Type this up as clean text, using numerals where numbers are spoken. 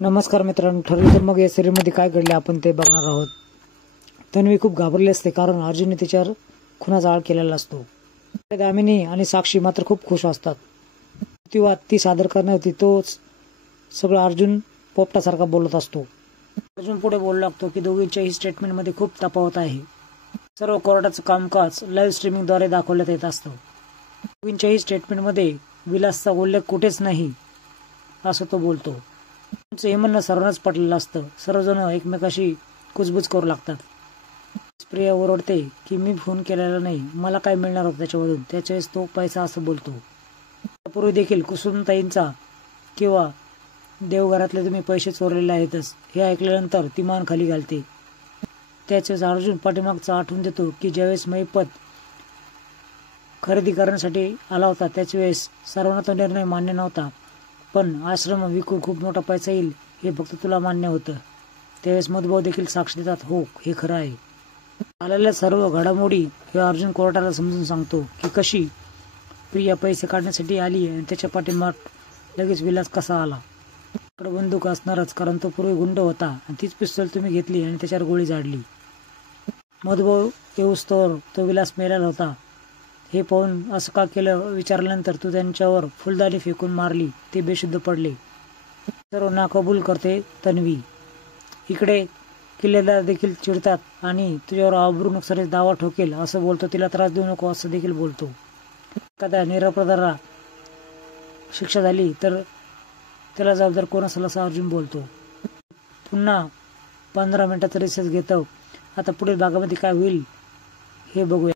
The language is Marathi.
नमस्कार मित्रांनो, ठरलं तर मग या सिरीजमध्ये काय घडले आपण ते बघणार आहोत. तन्वी खूप घाबरली असते कारण अर्जुनने तिच्यावर खुनाचा आळ केलेला असतो. दामिनी आणि साक्षी मात्र खूप खुश असतात. ती सादर करण्यात तोच सगळं अर्जुन पोपटासारखा बोलत असतो. अर्जुन पुढे बोलू लागतो की दोघींच्याही स्टेटमेंटमध्ये खूप तफावत आहे. सर्व कोर्टाचं कामकाज लाईव्ह स्ट्रीमिंगद्वारे दाखवण्यात येत असतं. दोघींच्याही स्टेटमेंटमध्ये विलासचा उल्लेख कुठेच नाही असं तो बोलतो. हे म्हणणं सर्वांनाच पटलेलं असतं. सर्वजण एकमेकाशी कुजबुज करू लागतात. प्रिया ओरडते की मी फोन केलेला नाही, मला काय मिळणार होतं त्याच्यावरून, त्याच्यावेळेस तो पैसा असं बोलतो. त्यापूर्वी देखील कुसुमताईंचा किंवा देवघरातले तुम्ही पैसे चोरलेले आहेतच हे ऐकल्यानंतर ती मान खाली घालते. त्याच्यावेळेस अर्जुन पाठीमागचा आठवून देतो की ज्यावेळेस महिपत खरेदी करण्यासाठी आला होता त्याच सर्वांना तो निर्णय मान्य नव्हता, पण आश्रम विकून खूप मोठा पैसा येईल हे फक्त तुला मान्य होतं. त्यावेळेस मधुभाऊ देखील साक्ष देतात, हो हे खरं आहे. आलेल्या सर्व घडामोडी हे अर्जुन कोर्टाला समजून सांगतो की कशी प्रिया पैसे काढण्यासाठी आली आणि त्याच्या पाठीमाग लगेच विलास कसा आला. बंदूक असणारच कारण तो पूर्वी गुंड होता आणि तीच पिस्तूल तुम्ही घेतली आणि त्याच्यावर गोळी झाडली. मधुभाऊ येऊस्तोवर तो विलास मेलेला होता हे पाहून असं का केलं विचारल्यानंतर तू त्यांच्यावर फुलदाणी फेकून मारली, ते बेशुद्ध पडले. सर्वांना कबूल करते तन्वी. इकडे किल्लेदार देखील चिडतात आणि तुझ्यावर आबरू नुकसानीचा दावा ठोकेल असं बोलतो. तिला त्रास देऊ नको असं देखील बोलतो. एखाद्या निरपराधाला शिक्षा झाली तर त्याला जबाबदार कोण असेल असं अर्जुन बोलतो. पुन्हा 15 मिनिटाचा रिसेस घेतो. आता पुढील भागामध्ये काय होईल हे बघूया.